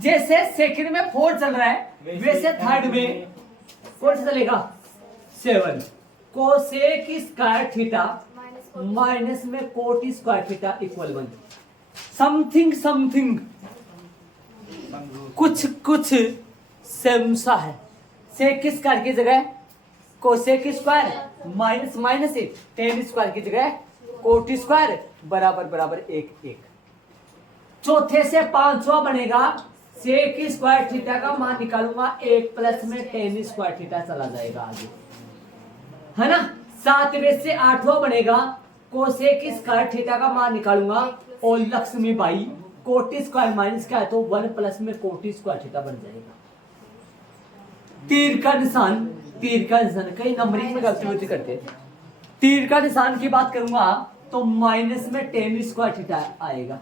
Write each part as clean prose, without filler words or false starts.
जैसे सेकंड में 4 चल रहा है वैसे थर्ड में कौन सा चलेगा 7 कोसेक स्क्वायर थीटा माइनस में coat square theta equal 1 something something कुछ कुछ सेम सा है। सेक स्क्वायर की जगह cosec square minus minus ten square की जगह कोट स्क्वायर बराबर बराबर 1 1। चौथे से पांचवा बनेगा सेक स्क्वायर थीटा का मान निकालूंगा 1 प्लस में टेन स्क्वायर थीटा चला जाएगा आगे, है ना। सातवें से आठवां बनेगा कोसेक स्क्वायर थीटा का मान निकालूंगा और Lakshmi Bai coat square minus क्या है तो 1 प्लस में कोट स्क्वायर थीटा बन जाएगा। तीर का निशान कई नंबरिंग में गलती होती करते हैं। तीर का निशान की बात करूंगा तो माइनस में टेन स्क्वायर थीटा आएगा,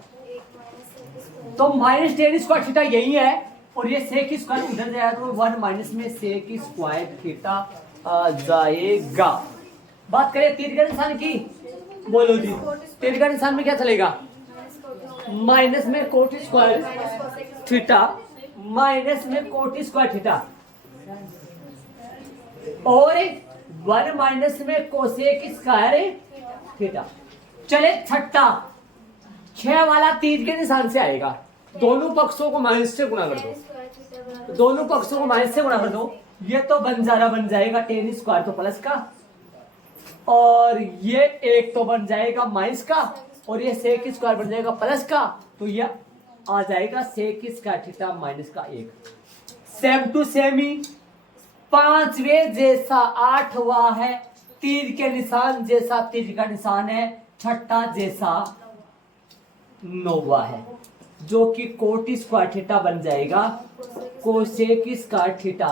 तो माइनस टेन स्क्वायर थीटा यही है और ये सेक स्क्वायर उधर जाएगा तो 1 माइनस में सेक स्क्वायर थीटा आ जाएगा। बात करें तीर का निशान की, बोलो जी तीर का निशान में क्या चलेगा माइनस में कोट स्क्वायर थीटा माइनस में कोट स्क्वायर थीटा और 1 माइनस में कोसेक स्क्वायर थीटा। चले छठा 6 वाला तीर के निशान से आएगा, दोनों पक्षों को माइनस से गुणा कर दो, दोनों पक्षों को माइनस से गुणा कर दो, ये तो बंजारा बन जाएगा टेन स्क्वायर तो प्लस का और ये एक तो बन जाएगा माइनस का और ये सेक स्क्वायर बन जाएगा प्लस का, तो ये आ जाएगा सेक स्क्वायर थीटा माइनस का 1। सेम टू सेम ही पांचवें जैसा आठवां है तीर के निशान जैसा तीर का निशान है, छठा जैसा नौवा है जो कि कोट स्क्वायर थीटा बन जाएगा कोसेक स्क्वायर थीटा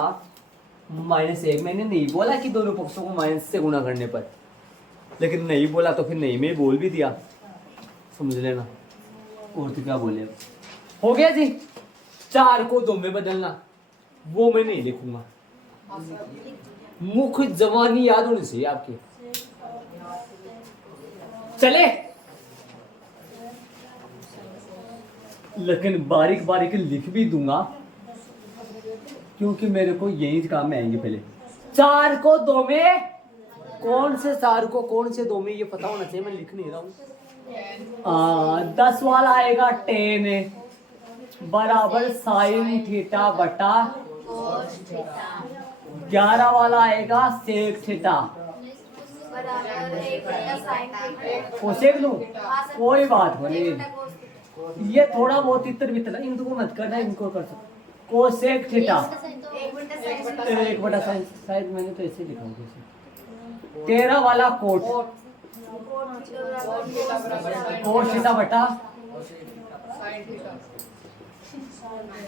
माइनस 1। मैंने नहीं बोला कि दोनों पक्षों को माइनस से गुणा करने पर, लेकिन नहीं बोला तो फिर नहीं में बोल भी दिया, समझ लेना। और तो क्या बोले हो गया जी। 4 को 2 में बदलना वो मैं नहीं लिखूंगा, मुख जवानी याद होनी चाहिए आपकी। चले लेकिन बारीक बारीक लिख भी दूंगा क्योंकि मेरे को यही काम में आएंगे। पहले 4 को 2 में कौन से 4 को कौन से 2 में ये पता होना चाहिए, मैं लिख नहीं रहा हूं। 10 वाला आएगा 10 बराबर साइन थीटा बटा 11 वाला आएगा सेक थीटा, कोसेक लूं कोई बात नहीं, ये थोड़ा बहुत इतर बितर इनको मत करना, इनको कर सकते कोसेक थीटा 1 बटा साइन, शायद मैंने तो ऐसे लिखा होगा 13 वाला कोट थीटा बटा।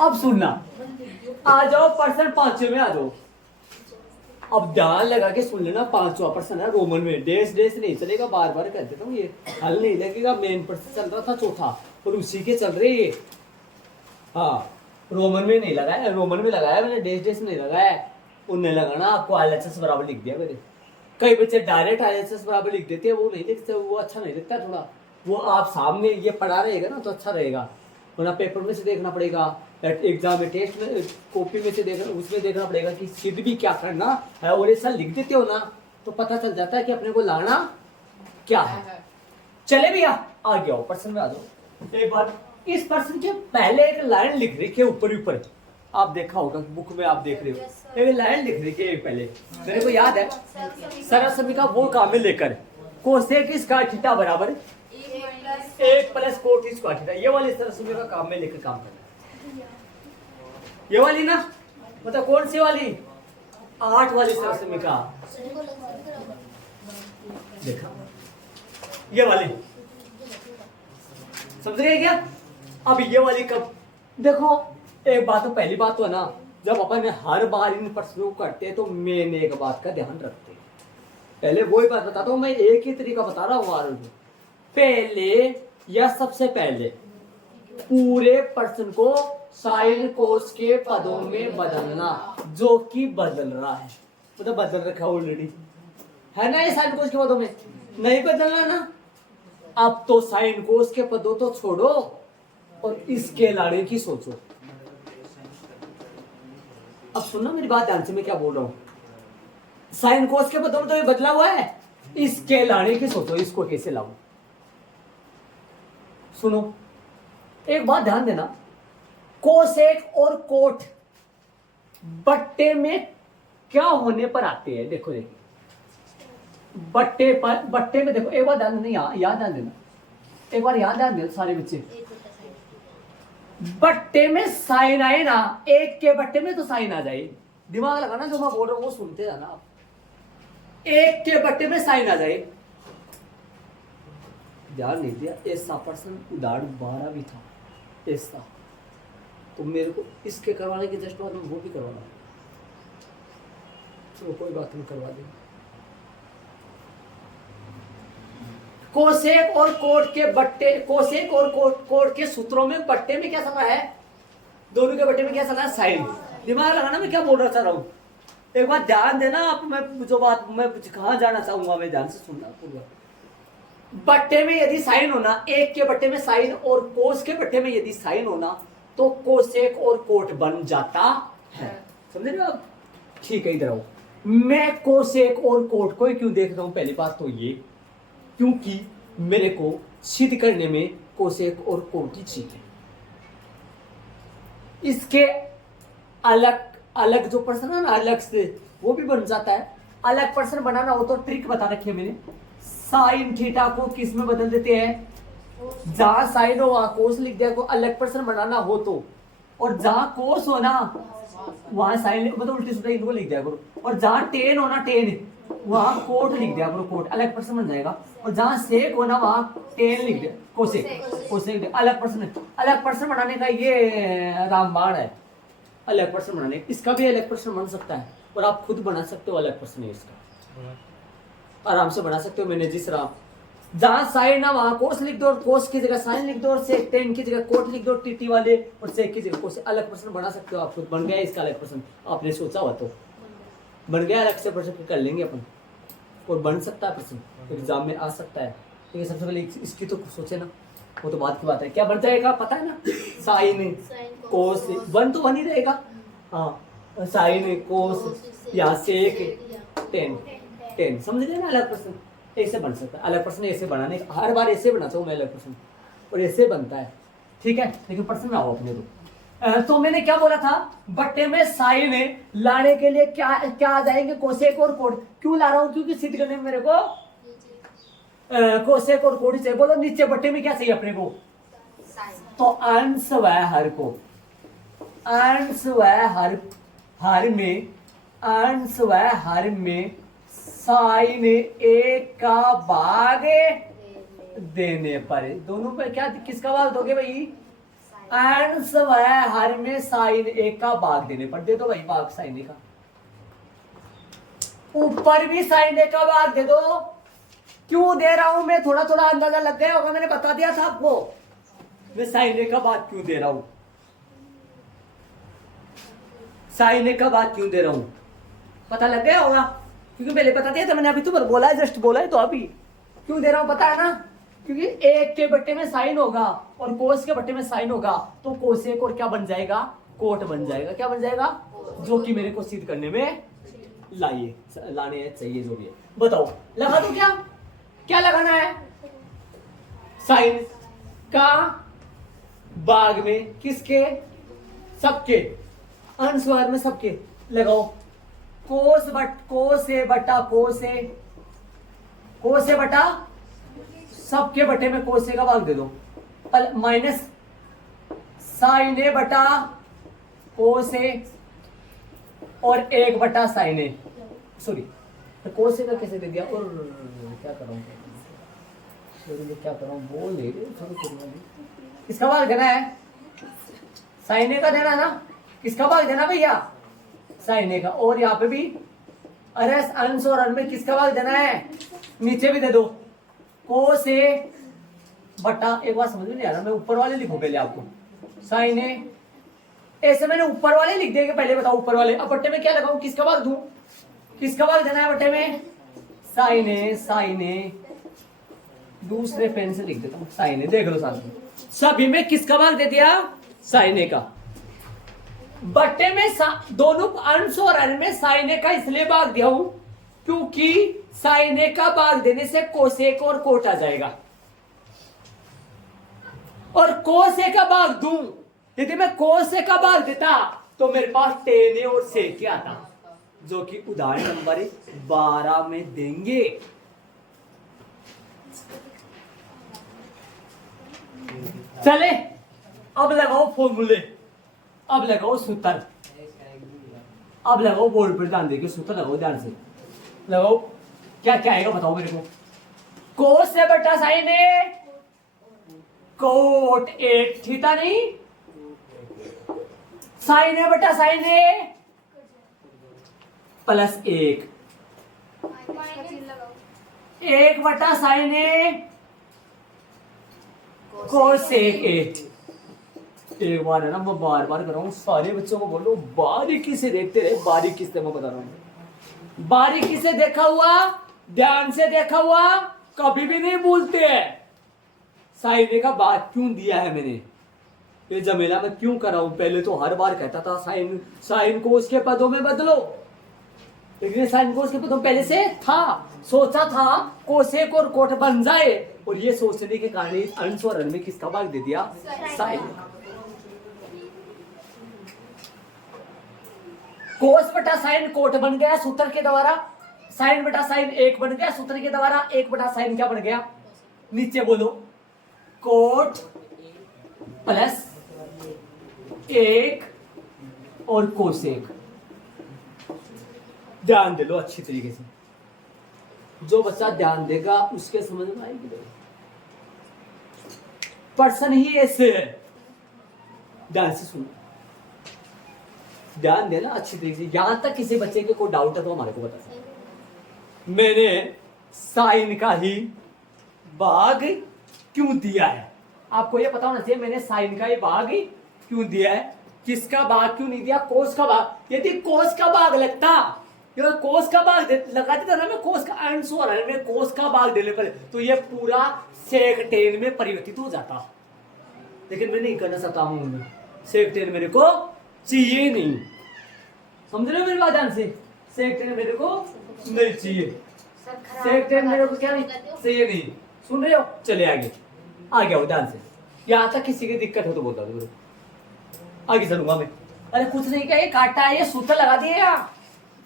अब सुनना, आ जाओ पर्सन 5वें में आ जाओ। अब ध्यान लगा के सुन लेना, 5वां पर्सन है रोमन में, डेस डेस नहीं चलेगा, बार बार कर देता हूँ, ये हल नहीं लगेगा। मेन पर्सन चल रहा था चौथा और उसी के चल रहे ये। हाँ रोमन में नहीं लगाया, रोमन में लगाया मैंने, डेस डेस नहीं लगाया, उनने लगाना आपको एलएचएस बराबर लिख दिया मैंने। कई बच्चे डायरेक्ट एलएचएस बराबर लिख देते हैं, वो नहीं लिखते, वो अच्छा नहीं लगता थोड़ा, वो आप सामने ये पढ़ा रहेगा ना तो अच्छा रहेगा, वरना पेपर में से देखना पड़ेगा, एग्जाम में टेस्ट में कॉपी में से देखना, उसमें देखना पड़ेगा कि सिद्ध भी क्या करना है, और ऐसा लिख देते हो ना तो पता चल जाता है कि अपने को लाना क्या है। चले भैया आ गया हो पर्सन में आ जाओ। एक बार इस पर्सन के पहले एक लाइन लिख रही है ऊपर ऊपर, आप देखा होगा बुक में, आप देख रहे हो एक लाइन लिख रही है पहले, मेरे को याद है सरस्वती का वो काम में लेकर कोसेक स्क्वायर थीटा बराबर 1 प्लस कोट स्क्वायर थीटा, ये वाली सरस्वती का काम में लेकर काम करना, ये वाली ना, मतलब कौन सी वाली 8 वाली सरस्वती का, देखा ये वाली, समझ गए क्या। अब ये वाली कब देखो, एक बात तो पहली बात तो है ना, जब अपन हर बार इन प्रश्नों को करते हैं तो मेन एक बात का ध्यान रखते हैं, पहले वही बात बताता हूं मैं, एक ही तरीका बता रहा हूं। पहले या सबसे पहले पूरे प्रश्न को साइन कोस के पदों में बदलना, जो कि बदल रहा है, मतलब बदल रखा ऑलरेडी है ना, ये साइन कोस के पदों में नहीं बदलना ना। अब तो साइन कोस के पदों तो छोड़ो और इसके लाड़े की सोचो, अब सुनना मेरी बात ध्यान से, मैं क्या बोल रहा हूँ। साइन कोस के पदों में तो ये बदला हुआ है, इसके लाने की सोचो, इसको कैसे लाऊं। सुनो एक बात ध्यान देना, कोसेक और कोट बट्टे में क्या होने पर आते हैं। देखो बट्टे में देखो, एक बार ध्यान देना, याद ध्यान देना, एक बार याद ध्यान देना सारे बच्चे। बट्टे में साइन आए ना, एक के बट्टे में तो साइन आ जाए। दिमाग लगाना, जो मैं बोल रहा हूं वो सुनते जाना आप। एक के बट्टे में साइन आ जाए, ध्यान नहीं दिया। ऐसा पर्सन उदाहरण 12 भी था ऐसा, तो मेरे को इसके करवाने के जस्ट बाद वो भी करवाना, चलो कोई बात नहीं, करवा देंगे। कोसेक और कोट के बट्टे, कोसेक और कोट के सूत्रों में बट्टे में क्या चला है, दोनों के बट्टे में क्या चला है, साइन। दिमाग लगाना मैं क्या बोल रहा चाह रहा हूं, एक बार ध्यान देना आप। मैं जो बात मैं कहां जाना चाहूंगा, मैं ध्यान से सुनना पूरा। बट्टे में यदि साइन होना, एक के बट्टे में साइन और कोस के बट्टे में यदि साइन होना, तो कोसेक और कोट बन जाता है। समझे ना आप? ठीक है, इधर आओ। मैं कोसेक और कोट को क्यों देख रहा हूं, पहली बात तो ये, क्योंकि मेरे को सिद्ध करने में कोसेक और कोट ही चाहिए। इसके अलग अलग जो पर्सन है ना, अलग से वो भी बन जाता है। अलग पर्सन बनाना हो तो ट्रिक बता रखी है मैंने। साइन थीटा को किस में बदल देते हैं, जहां साइन हो वहां कोस लिख दिया, को अलग पर्सन बनाना हो तो। और जहां कोस हो ना वहां साइन, मतलब उल्टी सीधा इनको लिख दिया करो। और जहां टेन हो ना, टेन वहां कोट लिख दिया करो, कोट अलग पर्सन बन जाएगा। और जहां सेक हो ना वहां टेन लिख दिया, कोसेक अलग पर्सन। अलग पर्सन बनाने का ये रामबाण है, अलग पर्सन बनाने। इसका भी अलग पर्सन बन सकता है, और आप खुद बना सकते हो अलग पर्सन है इसका, आराम से बना सकते हो। मैंने जिस तरह जहां साइन ना वहां कोस लिख दो, और कोस की जगह साइन लिख दो, और सेक टेन की जगह कोट लिख दो, टीटी वाले, और सेक की जगह कोस। अलग पर्सन बना सकते हो आप खुद। बन गया इसका अलग पर्सन, आपने सोचा हुआ तो बन गया अलग से पर्सन, कर लेंगे अपन। और बन सकता है पर्सन, एग्जाम में आ सकता है। ठीक है, सबसे पहले इसकी तो सोचे ना, वो तो बात की बात है। क्या बन जाएगा पता है ना, साइन कोस, वन तो वन ही रहेगा। हाँ, साइन कोस या सेक टेन, समझ गए ना। अलग पर्सन ऐसे बन सकता है, अलग पर्सन ऐसे बनाने, हर बार ऐसे बनाता हूँ मैं अलग पर्सन, और ऐसे बनता है। ठीक है, लेकिन पर्सन में आओ अपने तो मैंने क्या बोला था, बट्टे में साइन लाने के लिए क्या क्या आ जाएंगे, कोसेक और कोट। क्यों ला रहा हूं, क्योंकि सिद्ध करने में मेरे को कोसेक और कोट चाहिए। बोलो नीचे बट्टे में क्या चाहिए अपने को, तो अंश व हर को, अंश व हर में, अंश व हर में साइन एक का भाग देने पर, दोनों पे क्या किसका भाग दोगे भाई, अंश व हर में साइन एक का भाग देने पर। दे दो भाई भाग साइन का, ऊपर भी साइन एक का भाग दे दो। क्यों दे रहा हूं मैं, थोड़ा थोड़ा अंदाजा लग गया होगा, मैंने बता दिया था आपको मैं साइन एक का भाग क्यों दे रहा हूं, साइन एक का भाग क्यों दे रहा हूं, पता लग गया होगा, क्योंकि पहले बता दिया था मैंने, अभी तो बोला है, जस्ट बोला है, तो अभी क्यों दे रहा हूं पता है ना, क्योंकि एक के बट्टे में साइन होगा और कोस के बट्टे में साइन होगा, तो कोसेक और क्या बन जाएगा, कोट बन जाएगा। क्या बन जाएगा, जो कि मेरे को सिद्ध करने में लाने चाहिए, जो भी है। बताओ लगा दो, क्या क्या लगाना है, साइन का भाग में किसके, सबके, अंशवार में सबके लगाओ। कोस से बटा सबके बटे में कोसे का भाग दे दो, माइनस साइन ए बटा कोसे और 1 बटा साइन ए, सॉरी तो कोसे का कैसे दे दिया, और क्या कर रहा हूँ, क्या कर रहा हूँ, बोल ले किसका भाग देना है, साइन ए का देना ना, किसका भाग देना भैया, साइन ए का। और यहाँ पे भी अरे अंश और हर में किसका भाग देना है, नीचे भी दे दो, कोस ए बटा, एक बार समझ में नहीं आ रहा, मैं ऊपर वाले लिखूं पहले आपको, साइन ए, ऐसे मैंने ऊपर वाले लिख दिए, पहले बताओ ऊपर वाले। अब बट्टे में क्या लगाऊं, किसका भाग दूं, किसका भाग देना है बट्टे में, साइन ए, दूसरे पेन से लिख देता हूं साइन ए, देख लो साथ में, सभी में किसका भाग दे दिया, साइन ए का। बट्टे में दोनों अंश और हर में साइन ए का इसलिए भाग दिया हूं क्योंकि साइन ए का भाग देने से कोसेक और कोट आ जाएगा, और कोस ए का भाग दूं, यदि मैं कोस ए का भाग देता तो मेरे पास टेन ए और सेक क्या आता, जो कि उदाहरण नंबर 12 में देंगे। चले अब लगाओ फॉर्मूले, अब लगाओ सूत्र, अब लगाओ बोर्ड पर ध्यान देके सूत्र लगाओ, ध्यान से लगाओ। क्या क्या आएगा बताओ मेरे को। कोस ए बटा sine A cot A theta, नहीं साइन ए बटा साइन ए प्लस एक, एक बटा साइन ए कोसेक ए। एक बार है ना, मैं बार बार कर रहा हूँ, सारे बच्चों को बोलो बारीकी से देखते रहे, बारीकी से मैं बता रहा हूँ, बारीकी से देखा हुआ, ध्यान से देखा हुआ कभी भी नहीं भूलते हैं। साइन ए का बात क्यों दिया है मैंने, ये जमेला मैं क्यों कर रहा हूं। पहले तो हर बार कहता था साइन को उसके पदों में बदलो, लेकिन साइन को उसके पदों पहले से था, सोचा था कोसेक और कोट बन जाए, और ये सोचने के कारण अंश और हर में किसका भाग दे दिया, साइन। कोस बटा साइन कोट बन गया सूत्र के द्वारा, साइन बटा साइन एक बन गया सूत्र के द्वारा, एक बटा साइन क्या बन गया, नीचे बोलो कोट प्लस एक और कोसेक। ध्यान दे लो अच्छी तरीके से, जो बच्चा ध्यान देगा उसके समझ में आएगी। पर्सन ही ऐसे है, ध्यान से सुनो, ध्यान देना अच्छी तरीके से। यहां तक किसी बच्चे के कोई डाउट है तो हमारे को बता सकते। मैंने साइन का ही भाग क्यों दिया है, आपको ये पता होना चाहिए मैंने साइन का ही भाग क्यों दिया है, किसका भाग क्यों नहीं दिया, कोस का भाग। यदि कोस का भाग लगता, कोस का भाग लगा देता ना मैं, कोस का अंश और हर में कोस का भाग देने पर, तो ये पूरा सेक टेन में परिवर्तित हो जाता, लेकिन मैं नहीं करना चाहता हूं, सेक टेन मेरे को चाहिए नहीं, समझ रहे हो मेरी बात ध्यान से। सेक टेन मेरे को नहीं चाहिए, सेक टेन मेरे को क्या नहीं चाहिए, नहीं सुन रहे हो। चले आगे, आगे आओ ध्यान से, यहां तक किसी की दिक्कत हो तो बोलता हूँ, आगे चलूंगा मैं। अरे कुछ नहीं, क्या ये काटा है, ये सूत्र लगा दिए,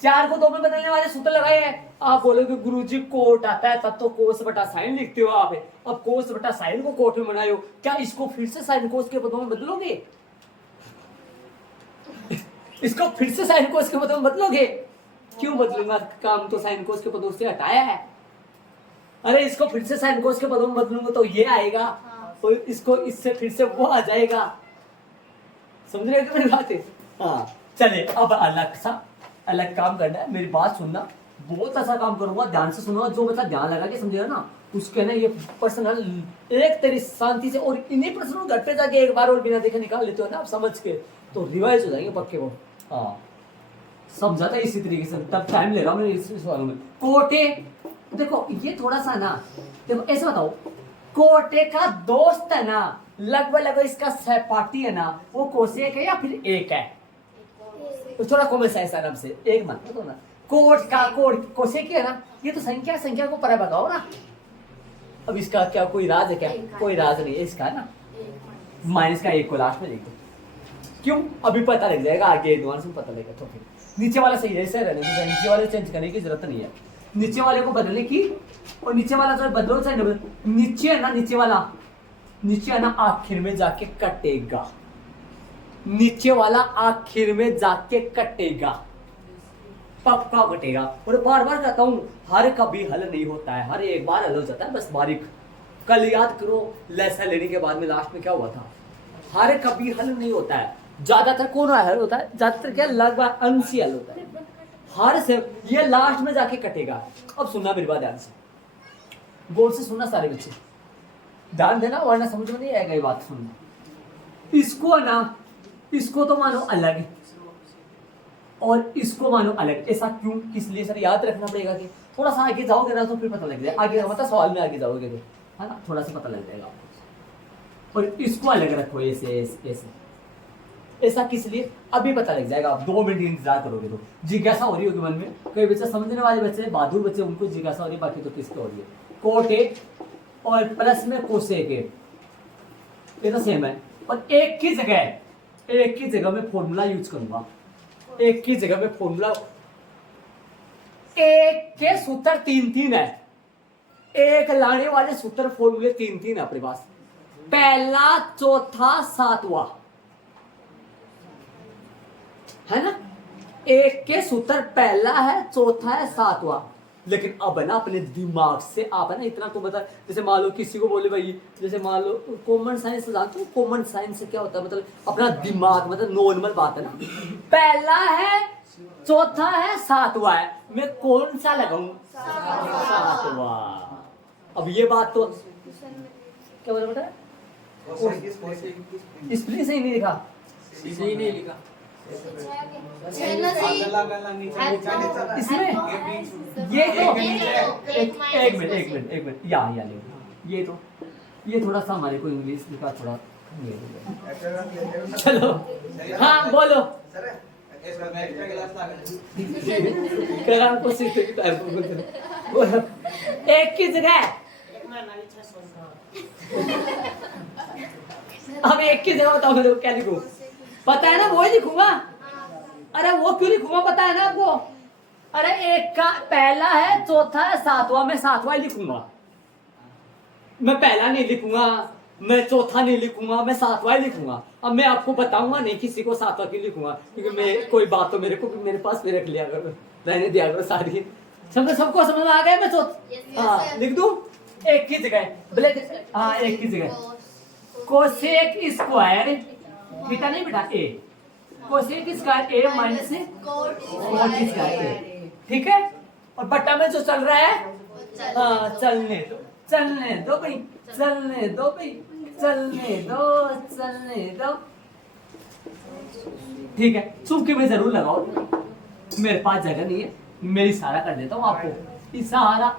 चार को दो में बदलने वाले सूत्र लगाए हैं। आप बोलोगे गुरुजी कोट आता है तब तो कोस बटा साइन लिखते हो आप, अब कोस बटा साइन को कोट में बनाए हो, क्या इसको फिर से साइन कोस के पदों में बदलोगे, इसको फिर से साइन कोस के पदों में बदलोगे, क्यों बदलूंगा, काम तो साइन कोस के पदों से हटाया है। अरे इसको फिर से साइन कोस के पदों में बदलूंगा तो ये आएगा, और इसको इससे फिर से वो आ जाएगा, समझ रहे हो मेरी बात है। हाँ चले, अब अलग काम करना है, मेरी बात सुनना, बहुत अच्छा काम करूंगा, ध्यान से सुनो, जो बच्चा ध्यान लगा के समझेगा ना उसके ना ये पर्सनल एक तेरी शांति से, और इन्हीं प्रश्नों घर पे जाके एक बार और बिना देखे निकाल लेते हो ना आप समझ के, तो रिवाइज हो जाएंगे पक्के को। हाँ समझाता है इसी तरीके से, तब टाइम ले रहा हूँ इस सवालों में। कोटे देखो ये थोड़ा सा ना, देखो ऐसे बताओ, कोटे का दोस्त है ना, लगभग इसका सहपाठी है ना, वो कोसेक है या फिर एक है, तो थोड़ा कॉमन सेंस आराम से एक मत तो ना, कोट का कोट कोसेक है ना, ये तो संख्या को परा भगाओ ना। अब इसका क्या कोई राज है, क्या कोई राज नहीं है इसका ना, माइनस का एक को लास्ट में लिखो, क्यों अभी पता लग जाएगा, आगे एडवांस में पता लगेगा। तो फिर नीचे वाला सही है, ऐसे रहने दो, नीचे वाले चेंज करने की जरूरत नहीं है, नीचे वाले को बदलने की, और नीचे वाला जो बदलो चाहे ना, नीचे है ना, नीचे है ना आखिर में जाके कटेगा, नीचे वाला आखिर में जाके कटेगा, पक्का कटेगा। और बार बार कहता हूं, हर कभी हल नहीं होता है, हर एक बार हल हो जाता है, बस बारीक कल याद करो लेसन लेने के बाद में लास्ट में क्या हुआ था, हर कभी हल नहीं होता है, ज्यादातर कौन हल होता है, ज्यादातर क्या लगभग अंश ही हल होता है, हर से ये लास्ट में जाके कटेगा। अब सुनना मेरी बात ध्यान से, गौर से सुनना सारे बच्चे, ध्यान देना वरना समझ में नहीं आएगा ये बात सुनना। इसको ना, इसको तो मानो अलग और इसको मानो अलग, ऐसा क्यों किस लिए सर याद रखना पड़ेगा कि थोड़ा सा आगे जाओगे ना तो फिर पता लग जाएगा, आगे मतलब सवाल में आगे जाओगे तो है ना, थोड़ा सा पता लग जाएगा आपको। और इसको अलग रखो ऐसे ऐसे, ऐसा किस लिए अभी पता लग जाएगा, आप 2 मिनट इंतजार करोगे तो। जिज्ञासा हो रही होगी मन में, कई बच्चे समझने वाले बच्चे बहादुर बच्चे उनको जिज्ञासा हो रही है, बाकी तो किसको हो रही है। कोट ए और प्लस में कोसेक ए, ये तो सेम है। और एक की जगह मैं फॉर्मूला यूज करूंगा, एक की जगह में फॉर्मूला। एक के सूत्र 3 है, एक लाने वाले सूत्र फॉर्मूले 3 है अपने पास, पहला चौथा सातवां, है ना। एक के सूत्र पहला है, चौथा है, सातवां। लेकिन अब है ना अपने दिमाग से आप है ना इतना तो बता, जैसे मान लो किसी को बोले भाई, जैसे मान लो कॉमन साइंस जानते हो, कॉमन साइंस से क्या होता है, मतलब अपना दिमाग, मतलब नॉर्मल बात है ना, पहला है, चौथा है, सातवां है, मैं कौन सा लगाऊं, सातवां। अब ये बात तो क्या बोला बेटा, इसलिए सही नहीं लिखा, सही नहीं लिखा इसमें ये तो एक मिनट यहाँ ये तो ये थोड़ा सा हमारे को इंग्लिश लिखा थोड़ा चलो हाँ बोलो एक की जगह अब एक की जगह बताओ मेरे को क्या लिखूं, पता है ना वो ही लिखूंगा। अरे वो क्यों लिखूंगा पता है ना आपको, अरे एक का पहला है, चौथा है, सातवां, मैं सातवां ही लिखूंगा, मैं पहला नहीं लिखूंगा, मैं चौथा नहीं लिखूंगा, मैं सातवां ही लिखूंगा। अब मैं आपको बताऊंगा नहीं किसी को सातवां क्यों लिखूंगा, क्योंकि मैं कोई बात तो मेरे को भी मेरे पास भी रख लिया करो, रहने दिया करो सारी, सबको समझ में आ गया। मैं हाँ लिख दूं एक की जगह, ब्लैक हाँ एक की जगह कोसेक स्क्वायर बेटा नहीं बेटा ए, कोसेक स्क्वायर ए माइनस कोट स्क्वायर ए, ठीक है। और बट्टा में जो चल रहा है हाँ चलने दो भाई, चलने दो, ठीक है। चुपके में जरूर लगाओ, मेरे पास जगह नहीं है, मैं इशारा कर देता हूँ आपको, इशारा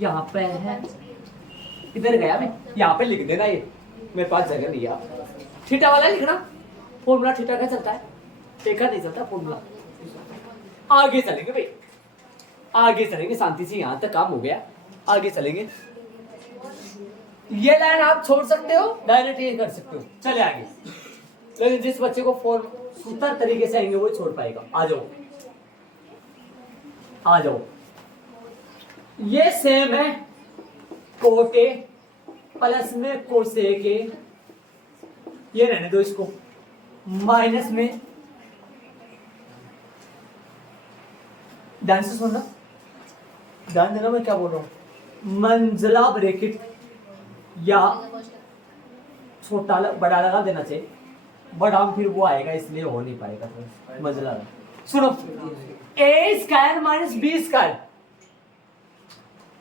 यहाँ पे है, इधर गया मैं, यहाँ पे लिख देना, ये मेरे पास जगह नहीं है। थीटा वाला लिखना, फॉर्मूला थीटा का चलता है, देखा नहीं चलता फॉर्मूला। आगे चलेंगे भाई, आगे चलेंगे, शांति से यहाँ तक काम हो गया, आगे चलेंगे। ये लाइन आप छोड़ सकते हो, डायरेक्ट ये कर सकते हो, चले आगे। लेकिन जिस बच्चे को फॉर्म सूत्र तरीके से आएंगे वो छोड़ पाएगा। आ जाओ, ये सेम है, कोट ए प्लस में कोसेक ए, ये रहने दो इसको, माइनस में, ध्यान से सुनना, ध्यान देना मैं क्या बोल रहा हूं, मंजिला ब्रैकेट या छोटा बड़ा लगा देना चाहिए, बड़ा फिर वो आएगा इसलिए हो नहीं पाएगा, तो मंजिला सुनो, ए स्क्वायर माइनस बी स्क्वायर,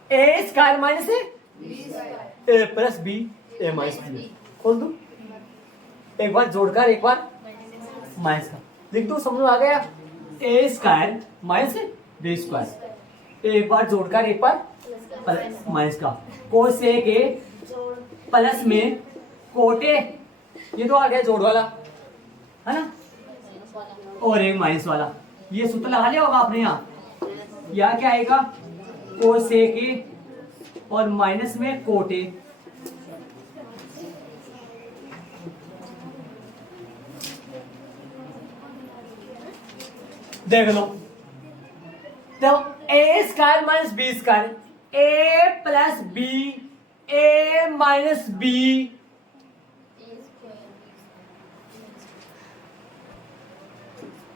ए स्क्वायर माइनस ए प्लस बी, ए माइनस बी, खोल दू एक बार जोड़कर एक बार माइनस का लिख दो, समझ आ गया। ए स्क्वायर माइनस बी स्क्वायर, एक बार जोड़कर एक बार माइनस का, कोसेक ए प्लस में कोट ए, ये तो आ गया जोड़ वाला है ना, और एक माइनस वाला, ये सूत्र लगा लिया होगा आपने यहाँ क्या आएगा, कोसेक ए और माइनस में कोट ए, देख लो तो ए स्क्वायर माइनस बी स्क्वायर, ए प्लस बी, ए माइनस बी,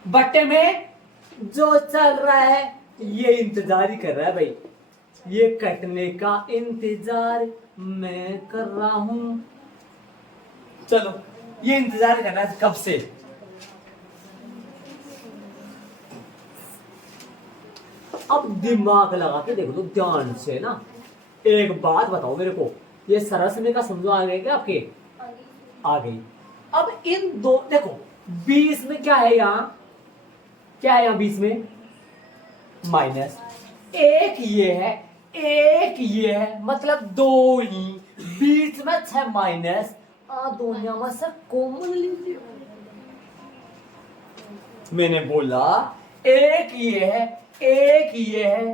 बट्टे में जो चल रहा है ये इंतजार ही कर रहा है भाई, ये कटने का इंतजार मैं कर रहा हूं, चलो ये इंतजार करना है कब से, अब दिमाग लगा के देख लो ध्यान से ना। एक बात बताओ मेरे को, ये सरसने का समझो आ गया क्या आपके, आ गई। अब इन दो देखो बीच में क्या है, यहाँ क्या है, यहाँ बीच में माइनस, एक ये है एक ये है, मतलब दो ही, बीच में 6 माइनस, दोनों में से कॉमन लीजिए, मैंने बोला एक ये है, एक ये है,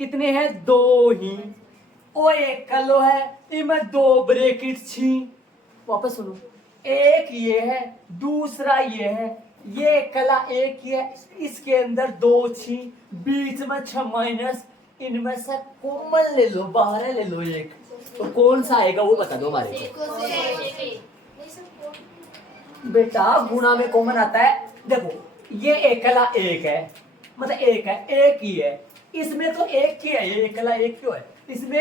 कितने हैं? दो ही। और एक कलो है, इनमें दो ब्रैकेट छी। वापस सुनो, एक ये है, दूसरा ये है, ये कला एक ही है, इसके अंदर दो छी, बीच में 6 माइनस, इनमें से कॉमन ले लो, बाहर ले लो एक। तो कौन सा आएगा वो बता दो हमारे को। बेटा गुणा में कॉमन आता है। देखो ये एकला एक है, मतलब एक है, एक ही है, इसमें तो एक ही है, ये एकला एक क्यों है इसमें?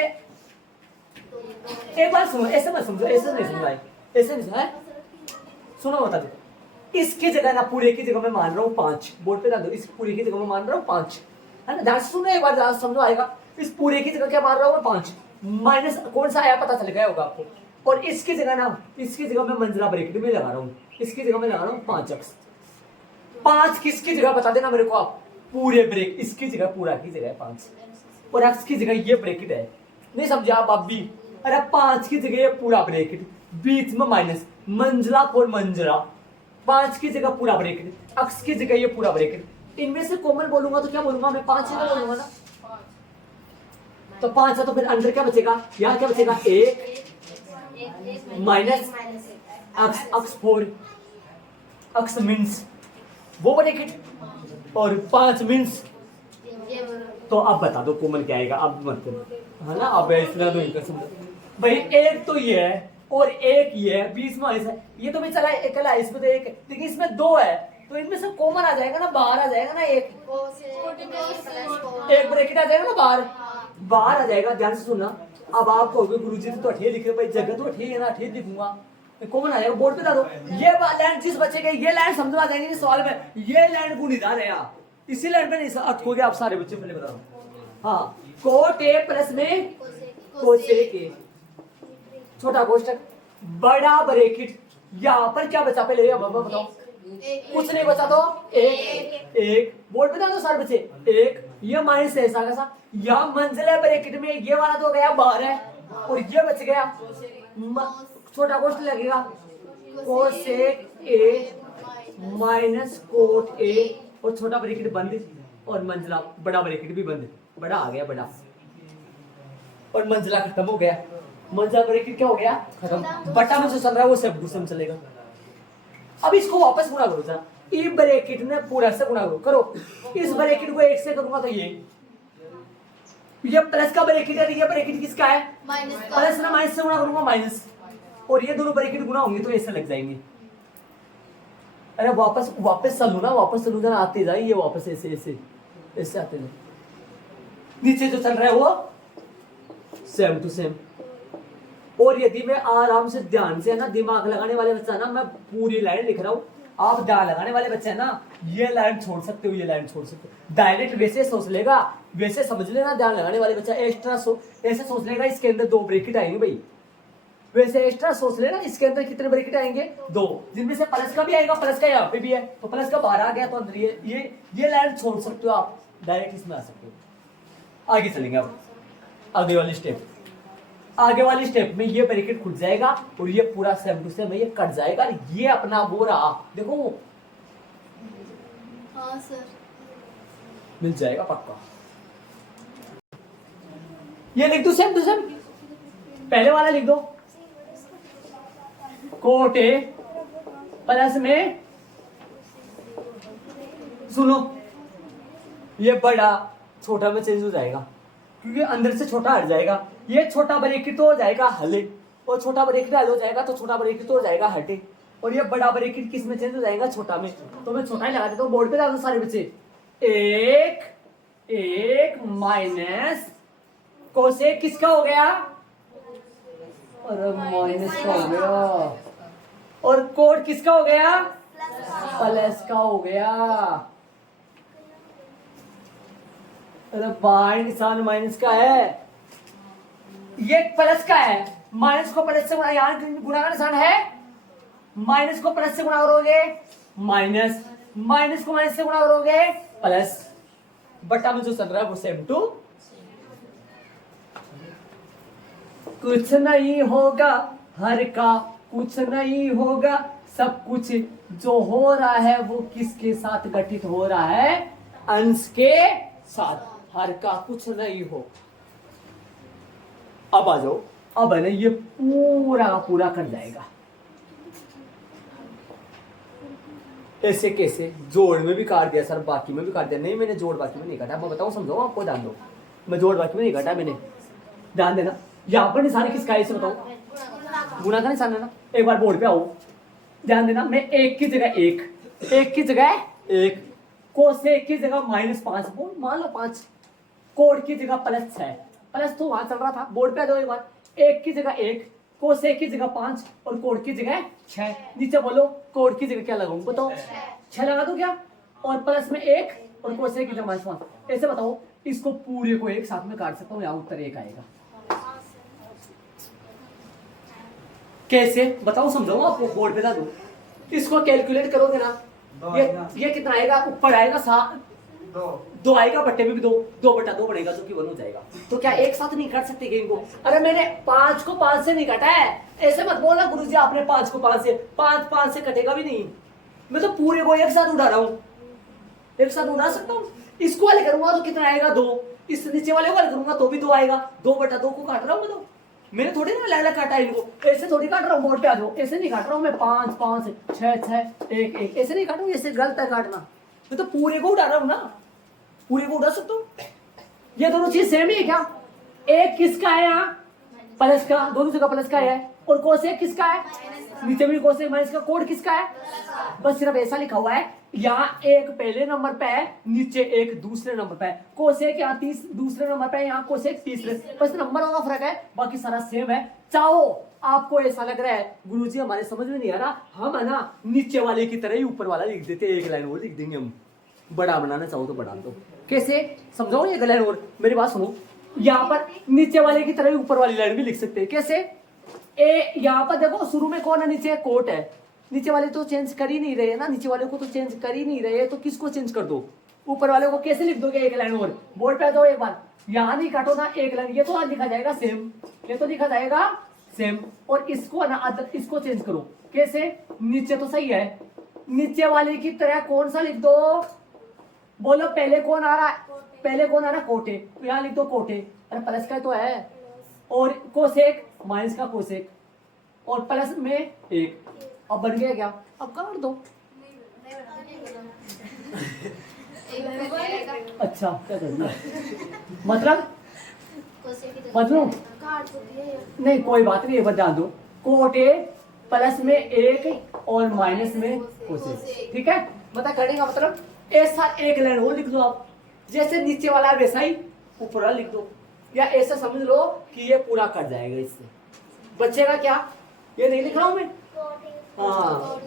एक बार सुनो, ऐसे मत समझो, ऐसे नहीं समझाए, ऐसे नहीं समझाए, सुनो बता दो। इसकी जगह ना, पूरे की जगह मैं मान रहा हूँ 5, बोर्ड पे डाल दो, इस पूरे की जगह मैं मान रहा हूँ 5, है ना? ध्यान से सुनो एक बार, ध्यान से समझो आएगा। इस पूरे की जगह क्या मान रहा हूँ मैं? 5 माइनस कौन सा आया पता चल गया होगा आपको। और इसकी जगह ना, इसकी जगह मैं मंजिला ब्रैकेट में लगा रहा हूँ, इसकी जगह मैं लगा रहा हूँ 5x। 5 किसकी जगह बता देना मेरे को आप? पूरे ब्रेक, इसकी जगह पूरा की जगह 5, और x की जगह ये ब्रैकेट है। नहीं समझे आप भी? अरे 5 की जगह ये पूरा ब्रैकेट, बीच में माइनस, मंजिला और मंजिला, 5 की जगह पूरा ब्रैकेट, x की जगह ये पूरा ब्रैकेट। इनमें से कॉमन बोलूंगा तो क्या बोलूंगा मैं? 5 ही तो बोलूंगा ना। तो 5 है तो फिर अंदर क्या बचेगा? यहाँ क्या बचेगा? 1 माइनस x 4, x मीन्स वो ब्रैकेट, और 5 मीन्स। तो अब बता दो कॉमन क्या आएगा? अब मत है ना, अब इतना तो इनका समझो भाई। एक तो ये है और एक ये है, बीच में ऐसा ये तो भी चला अकेला है, इसमें तो एक है, लेकिन इसमें दो है, तो इनमें से कॉमन आ जाएगा ना, बाहर आ जाएगा ना, एक ब्रैकेट आ जाएगा ना, बाहर आ जाएगा। ध्यान से सुनना। अब आप कहोगे गुरुजी तो अठे लिखे भाई, जगह तो अठे है ना, अठे लिखूंगा, कॉमन आ जाएगा, बोर्ड पे डालो। ये लाइन जिस बच्चे के ये लाइन समझ में आ जाएंगे इस सवाल में, ये लाइन को नहीं डाल रहे आप, इसी लाइन पे नहीं अटकोगे आप सारे बच्चे, पहले बता रहा हूं। हाँ, कोट ए प्लस में कोसेक ए, छोटा कोष्टक, बड़ा ब्रैकेट, यहाँ पर क्या बचा पहले अब बताओ? कुछ नहीं बचा तो एक बोर्ड पे डालो सारे बच्चे, एक ये माइनस है ऐसा कैसा, यहाँ मंजिला ब्रैकेट में ये वाला तो गया बाहर है, और ये बच गया, छोटा कोष्टक लगेगा cosec A minus cot A, और छोटा ब्रैकेट बंद, और मंजिला बड़ा ब्रैकेट भी बंद, बड़ा आ गया बड़ा, और मंजिला खत्म हो गया, मंजिला ब्रैकेट क्या हो गया? खत्म। बटा में जो चल रहा है वो सब गुस्सा में चलेगा। अब इसको वापस गुणा करो जरा, ई ब्रैकेट में पूरा से गुणा करो, इस ब्रैकेट को 1 से करूंगा तो ये प्लस का ब्रैकेट है, ये ब्रैकेट किसका है? प्लस ना माइनस से गुणा करूंगा माइनस, और ये दोनों ब्रैकेट गुणा होंगे तो ऐसे लग जाएंगे। अरे वापस चलू ना, वापस चलू ना, आते जाए ये वापस ऐसे ऐसे ऐसे आते जाए, नीचे जो चल रहा है वो सेम टू सेम। और यदि मैं आराम से ध्यान से है ना, दिमाग लगाने वाले बच्चा ना, मैं पूरी लाइन लिख रहा हूँ, आप ध्यान लगाने वाले बच्चे है ना, ये लाइन छोड़ सकते हो, ये लाइन छोड़ सकते हो, डायरेक्ट वैसे सोच लेगा, वैसे समझ लेना। ध्यान लगाने वाले बच्चा एक्स्ट्रा ऐसे सोच लेगा, इसके अंदर 2 ब्रैकेट आएंगे भाई, वैसे एक्स्ट्रा सोच लेना, इसके अंदर कितने ब्रैकेट आएंगे? 2, जिनमें से प्लस का भी आएगा, प्लस का यहाँ पे भी है, तो प्लस का बाहर आ गया, तो अंदर ये लाइन छोड़ सकते हो आप, डायरेक्ट इसमें आ सकते हो। आगे चलेंगे अब आगे वाली स्टेप में ये ब्रैकेट खुल जाएगा, और ये पूरा सेम टू सेम ये कट जाएगा, ये अपना वो रहा, देखो हाँ सर, मिल जाएगा पक्का। ये लिख दो सेम टू सेम, पहले वाला लिख दो, कोट ए प्लस में, सुनो ये बड़ा छोटा में चेंज हो जाएगा, क्योंकि अंदर से छोटा हट जाएगा, ये छोटा ब्रैकेट तो हो जाएगा हले, और छोटा ब्रैकेट हल हो जाएगा तो छोटा ब्रैकेट तो हो जाएगा हटे, और ये बड़ा ब्रैकेट किस में चेंज हो जाएगा? छोटा में। तो मैं छोटा ही लगा देता हूँ, बोर्ड पे डाल दो सारे बच्चे, एक माइनस कोसेक किसका हो गया? अरे माइनस का हो गया, और कोट किसका हो गया? प्लस का हो गया। अरे बाई निशान माइनस का है, ये प्लस का है, माइनस को प्लस से गुणा, यहाँ गुणा का निशान है, माइनस को प्लस से गुणा करोगे माइनस, माइनस को माइनस से गुणा करोगे प्लस, बटा में जो चल रहा है वो सेम टू। कुछ नहीं होगा हर का कुछ नहीं होगा, सब कुछ जो हो रहा है वो किसके साथ घटित हो रहा है? अंश के साथ। हर का कुछ नहीं हो। अब आ जाओ, अब है ना ये पूरा पूरा कर जाएगा। ऐसे कैसे? जोड़ में भी काट दिया सर, बाकी में भी काट दिया। नहीं, मैंने जोड़ बाकी में नहीं काटा, मैं बताऊं समझाऊं आपको? ध्यान दो, मैं जोड़ बाकी में नहीं काटा मैंने, ध्यान देना। यहाँ पर निशान किसका है इसे बताओ? गुणा का निशान है ना। एक बार बोर्ड पे आओ, ध्यान देना। मैं एक की जगह एक की जगह एक, कोसेक की जगह -5, बोल मान लो 5, कोड की जगह +6, प्लस तो वहां चल रहा था। बोर्ड पे आ जाओ एक बार। एक की जगह 1, कोसेक की जगह 5 और कोड की जगह 6। नीचे बोलो कोड की जगह क्या लगाऊं बताओ? 6 लगा दो क्या? और प्लस में 1 और कोसेक की जगह -5। ऐसे बताओ, इसको पूरे को एक साथ में काट सकता हूँ, यहाँ उत्तर 1 आएगा। कैसे बताओ समझाऊं आपको? बोर्ड पे ला दो, इसको कैलकुलेट करोगे ना, ये कितना आएगा? ऊपर आएगा 2 आएगा, बट्टे में भी 2/2 बनेगा, जो कि 1 हो जाएगा। तो क्या एक साथ नहीं काट सकते इनको? अरे मैंने 5 को 5 से नहीं काटा है, ऐसे मत बोला गुरुजी आपने 5 को 5 से, 5 से कटेगा भी नहीं। मैं तो पूरे को एक साथ उड़ा रहा हूँ, एक साथ उड़ा सकता हूँ। इसको वाले करूंगा तो कितना आएगा? 2। इस नीचे वाले वाले करूंगा तो भी 2 आएगा। 2/2 को काट रहा हूँ मैं तो। मैंने थोड़ी ना लाला काटा इनको, ऐसे थोड़ी काट रहा हूँ। बोर्ड पे आ जाओ, ऐसे नहीं काट रहा हूँ मैं। 5 5 6 6 1 1 ऐसे नहीं काटूंगा, ऐसे गलत है काटना। मैं तो पूरे को उड़ा रहा हूँ ना, पूरे को उड़ा सकता हूँ। ये दोनों चीज सेम ही है क्या? एक किसका है यहाँ? प्लस का, दोनों जगह प्लस का है। और कोसेक किसका है? नीचे भी कोसेक माइनस का। कोड किसका है? बस सिर्फ ऐसा लिखा हुआ है, यहाँ 1 पहले नंबर पे है, नीचे 1 दूसरे नंबर पे है। कोसेक यहाँ 30 दूसरे नंबर पे है, यहाँ कोसेक तीसरे। बस नंबर का फर्क है, बाकी सारा सेम है। चाहो आपको ऐसा लग रहा है गुरुजी हमारे समझ में नहीं आ रहा, हम है ना नीचे वाले की तरह ही ऊपर वाला लिख देते, एक लाइन और लिख देंगे हम। बड़ा बनाना चाहो तो बढ़ा दो। कैसे समझाओ ये लाइन? और मेरी बात सुनो, यहाँ पर नीचे वाले की तरह ही ऊपर वाली लाइन भी लिख सकते हैं। कैसे? यहाँ पर देखो शुरू में कौन है? नीचे कोट है। नीचे वाले तो चेंज कर ही नहीं रहे ना, नीचे वाले को तो चेंज कर ही नहीं रहे, तो किसको चेंज कर दो? ऊपर वाले को। कैसे लिख दोगे एक लाइन और? बोर्ड पे आ जाओ एक बार, यहाँ नहीं काटो ना एक लाइन, ये तो लिखा जाएगा सेम, ये तो लिखा जाएगा सेम। और इसको ना इसको चेंज करो। कैसे? नीचे तो सही है, नीचे वाले की तरह कौन सा लिख दो? बोलो पहले कौन आ रहा है? पहले कौन आ रहा है? कोटे, तो यहाँ लिख दो कोटे। अरे प्लस का तो है। और कोसेक माइनस का कोसेक, और प्लस में 1। अब बन गया क्या? अब काट दो। अच्छा क्या कर दिया? मतलब नहीं, कोई बात नहीं, बता दो। कोटे प्लस में 1 और माइनस में कोसेक, ठीक है? बता करने का मतलब ऐसा एक लाइन वो लिख दो आप, जैसे नीचे वाला वैसा ही ऊपर वाला लिख दो, या ऐसा समझ लो कि ये पूरा कट जाएगा, इससे बचेगा क्या? ये नहीं लिख रहा हूं मैं। हाँ,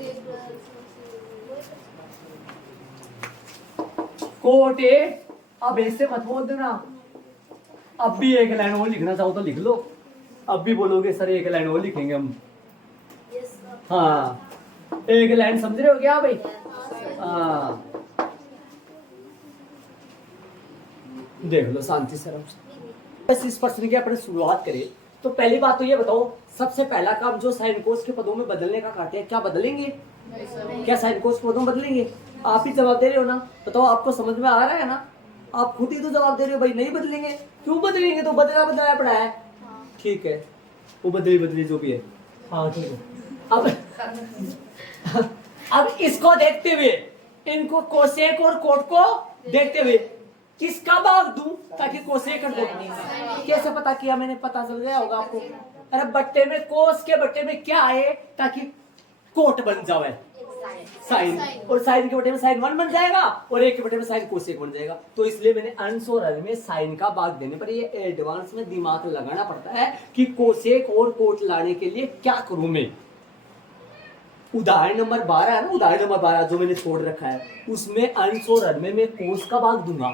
कोट ए। अब ऐसे मत बोल देना, अब भी एक लाइन वो लिखना चाहो तो लिख लो। अब भी बोलोगे सर एक लाइन वो लिखेंगे हम। हाँ, एक लाइन समझ रहे हो क्या भाई? हाँ, देख लो शांति से। बस इस प्रश्न की अपने शुरुआत करें तो पहली बात तो ये बताओ, सबसे पहला काम जो साइन कोस के पदों में बदलने का काटे हैं, क्या बदलेंगे? क्या साइन कोस के पदों में बदलेंगे? आप ही जवाब दे रहे हो ना, बताओ आपको समझ में आ रहा है ना? आप खुद ही तो जवाब दे रहे हो भाई नहीं बदलेंगे। क्यों बदलेंगे? तो बदला पड़ा है। ठीक है, वो बदली जो भी है। हाँ ठीक है। अब इसको देखते हुए, इनको कोसेक और कोट को देखते हुए किसका भाग दूं ताकि कोसेक कर दो? कैसे पता किया मैंने? पता चल गया होगा आपको। अरे बट्टे में, कोस के बट्टे में क्या आए ताकि कोट बन जाए? साइन। और साइन के बट्टे में साइन 1 बन जाएगा और एक के बट्टे में साइन कोसेक बन जाएगा। तो इसलिए मैंने अंश और हर में साइन का भाग देने पर ये एडवांस में दिमाग लगाना पड़ता है कि कोसेक और कोट लाने के लिए क्या करूं मैं। उदाहरण नंबर 12 है ना, उदाहरण नंबर 12 जो मैंने छोड़ रखा है, उसमें अंश और हर में मैं कोस का भाग दूंगा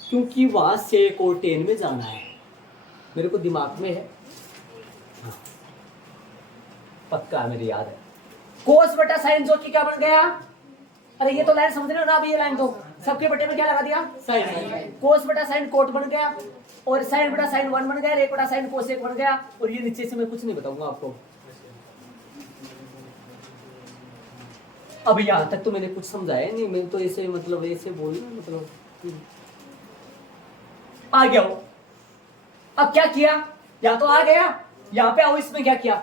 क्योंकि वहां सेक और टेन में जाना है, मेरे को दिमाग में है। हाँ, पक्का है, मेरी याद है। कोस बटा साइन जो कि क्या बन गया? अरे ये तो लाइन समझ रहे हो ना? अब ये लाइन तो सबके बटे में क्या लगा दिया? साइन। कोस बटा साइन कोट बन गया, और साइन बटा साइन 1 बन गया, एक बटा साइन कोसेक बन गया। और ये नीचे से मैं कुछ नहीं बताऊंगा आपको, अब यहाँ तक तो मैंने कुछ समझाया नहीं, मैं तो ऐसे मतलब ऐसे बोल मतलब आ गया हो। अब क्या किया, यहाँ तो आ गया, यहाँ पे आओ, इसमें क्या किया,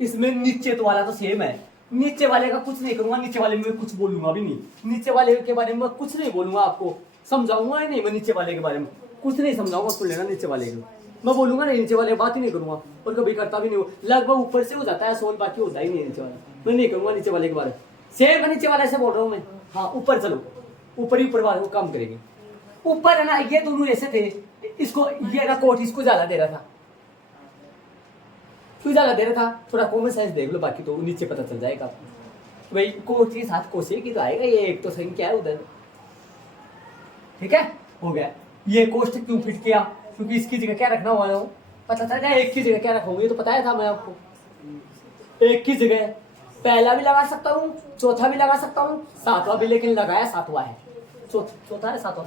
इसमें नीचे तो वाला तो सेम है, नीचे वाले का कुछ नहीं करूंगा, नीचे वाले में कुछ बोलूंगा भी नहीं, नीचे वाले के बारे में कुछ नहीं बोलूंगा, आपको समझाऊंगा ही नहीं मैं, नीचे वाले के बारे में कुछ नहीं समझाऊंगा, सुन लेना नीचे वाले को मैं बोलूंगा नहीं, नीचे वाले बात ही नहीं करूंगा और कभी करता भी नहीं हूँ, लगभग ऊपर से हो जाता है सोल, बाकी होता ही नहीं है नीचे वाला, मैं नहीं करूंगा नीचे वाले के बारे में, सेम का नीचे वाले से बोल रहा हूँ मैं। हाँ ऊपर चलो, ऊपर ही ऊपर वाले को काम करेंगे, ऊपर है ना ये दोनों ऐसे थे, इसको ये ना कोट इसको ज्यादा दे रहा था, क्यों ज्यादा दे रहा था, थोड़ा कॉमन सेंस देख लो, बाकी तो नीचे पता चल जाएगा भाई, कोट के साथ कोसे की तो आएगा, ये एक तो संख्या है उधर, ठीक है हो गया। ये कोष्टक क्यों फिट किया, क्योंकि इसकी जगह क्या रखना हुआ है, पता था ना एक की जगह क्या रखूंगी, ये तो बताया था मैं आपको, एक की जगह पहला भी लगा सकता हूँ, चौथा भी लगा सकता हूँ, सातवां भी, लेकिन लगाया सातवां है, चौथा है सातवां,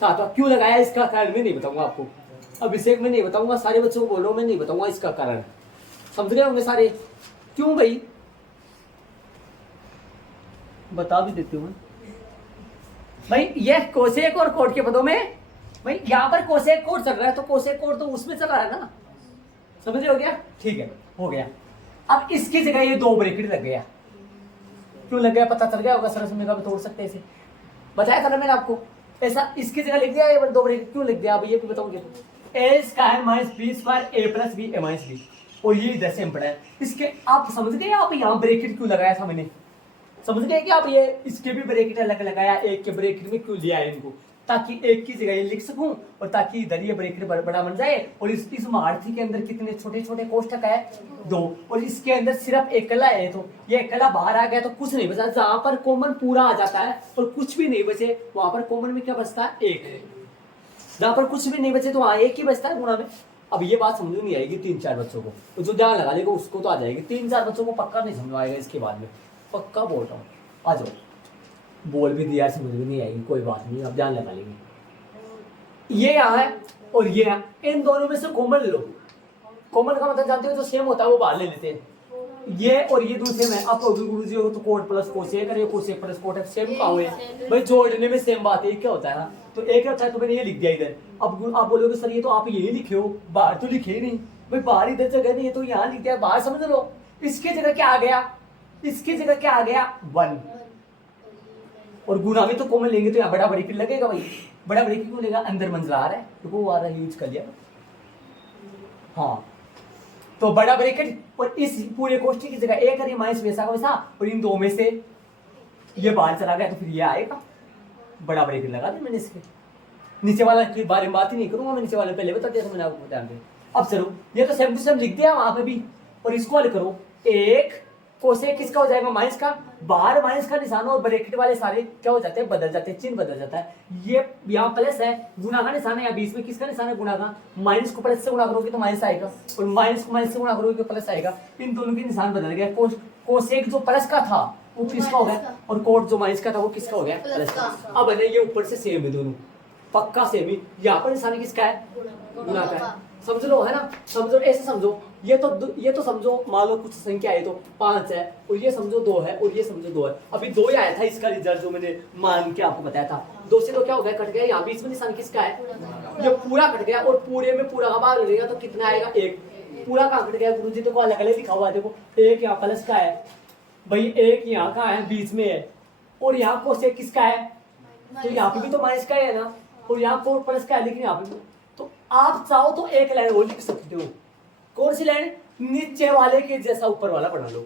सातवां क्यों लगाया, इसका कारण मैं नहीं बताऊंगा आपको, अभिषेक में नहीं बताऊंगा, सारे बच्चों को बोल रहा हूं मैं नहीं बताऊंगा इसका कारण, समझ गए होंगे सारे, क्यों भाई बता भी देती हूँ भाई, ये कोसेक और कोट के पदों में भाई, यहाँ पर कोसेक कोट चल रहा है तो कोसेक कोट तो उसमें चल रहा है ना, समझ रहे हो गया, ठीक है हो गया। अब इसकी जगह ये दो ब्रैकेट लग गया, क्यों लग गया पता चल गया होगा, सरस में का भी तोड़ सकते हैं इसे, बताया था ना मैंने आपको, ऐसा इसकी जगह लिख दिया, ये दो ब्रैकेट क्यों लिख दिया, अब ये भी बताऊंगे, ए स्क्वायर माइनस बी स्क्वायर ए प्लस बी ए माइनस बी, और ये इधर से पड़ा है, इसके आप समझ गए, आप यहाँ ब्रैकेट क्यों लगाया था मैंने, समझ गए कि आप ये इसके भी ब्रैकेट अलग लगाया, एक के ब्रैकेट में क्यों लिया है इनको, ताकि एक की जगह ये लिख सकूं और ताकि इधर ये ब्रैकेट बड़ा बन जाए, और इस महारथी के अंदर कितने छोटे छोटे कोष्टक है, दो, और इसके अंदर सिर्फ एकला है, तो ये एकला बाहर आ गया तो कुछ नहीं बचा, जहां पर कॉमन पूरा आ जाता है और कुछ भी नहीं बचे, वहां पर कॉमन में क्या बचता है, एक, जहां पर कुछ भी नहीं बचे तो वहां एक ही बचता है गुणा में। अब ये बात समझ में नहीं आएगी 3-4 बच्चों को, तो जो ध्यान लगा लेगा उसको तो आ जाएगी, 3-4 बच्चों को पक्का नहीं समझ आएगा इसके बाद में, पक्का बोल रहा हूँ, आ जाओ, बोल भी दिया समझ में नहीं आएगी, कोई बात नहीं, अब ध्यान लगा लेंगे, ये यहाँ है और ये है, इन दोनों में से कॉमन ले लो, कॉमन का मतलब जानते हो जो सेम होता है वो बाहर ले लेते हैं, ये और ये दूसरे में, आप गुरु जी हो तो कोट प्लस कोसेक और ये कोसेक प्लस कोट है, सेम का हुए भाई, जोड़ने में सेम बात है, क्या होता है ना, तो एक होता है, तो मैंने ये लिख दिया इधर, अब आप बोलोगे सर ये तो आप यही लिखे हो, बाहर तो लिखे ही नहीं, भाई बाहर इधर जगह नहीं है तो यहाँ लिख दिया, बाहर समझ लो, इसकी जगह क्या आ गया, इसकी जगह क्या आ गया 1, और गुना में तो कॉमन लेंगे तो यहाँ बड़ा ब्रैकेट लगेगा भाई, बड़ा ब्रैकेट क्यों लेगा, अंदर मंजिला आ रहा है तो वो आ रहा है, यूज कर लिया, हाँ तो बड़ा ब्रैकेट, और इस पूरे कोष्टक की जगह एक है माइनस वैसा का वैसा, और इन दो में से ये बाहर चला गया तो फिर ये आएगा, बड़ा ब्रैकेट लगा दिया मैंने इसके, नीचे वाला के बारे में बात ही नहीं करूंगा मैं, नीचे वाले पहले बता दिया था मैंने आपको, ध्यान दे। अब चलो ये तो सेम टू सेम लिख दिया वहां पे भी, और इसको हल करो, एक कोसेक किसका हो जाएगा, माइनस का, बाहर माइनस का निशान और ब्रैकेट वाले सारे क्या हो जाते हैं, बदल जाते हैं, चिन्ह बदल जाता है, ये यहाँ प्लस है, गुणा का निशान है, यहाँ बीच में किसका निशान है, गुणा का, माइनस को प्लस से गुणा करोगे तो माइनस आएगा, और माइनस को माइनस से गुणा करोगे तो प्लस आएगा, इन दोनों के निशान बदल गए, कोसेक जो प्लस का था वो किसका हो गया, और कोट जो माइनस का था वो किसका हो गया, प्लस का। अब है ये ऊपर से सेम है दोनों, पक्का सेम ही, यहाँ पर निशान किसका है, गुणा का है, समझ लो है ना, समझो ऐसे समझो, ये तो समझो, मान लो कुछ संख्या है तो 5 है, और ये समझो 2 है, और ये समझो 2 है, अभी 2 ही आया था इसका रिजल्ट जो मैंने मान के आपको बताया था, 2 से 2 क्या हो गया, कट गया, यहाँ बीच में निशान किसका है, ये पूरा कट गया, और पूरे में पूरा का भाग लगेगा तो कितना आएगा, 1, पूरा कहाँ कट गया गुरुजी, तो अलग अलग लिखा हुआ है, देखो एक यहाँ प्लस का है भाई, एक यहाँ का है बीच में है, और यहाँ कोसेक किसका है, तो यहाँ पे भी तो माइनस का है ना, और यहाँ कोट प्लस का है, लेकिन यहाँ पे तो आप चाहो तो एक लाइन और लिख सकते हो, कौन सी लाइन, नीचे वाले के जैसा ऊपर वाला बना लो,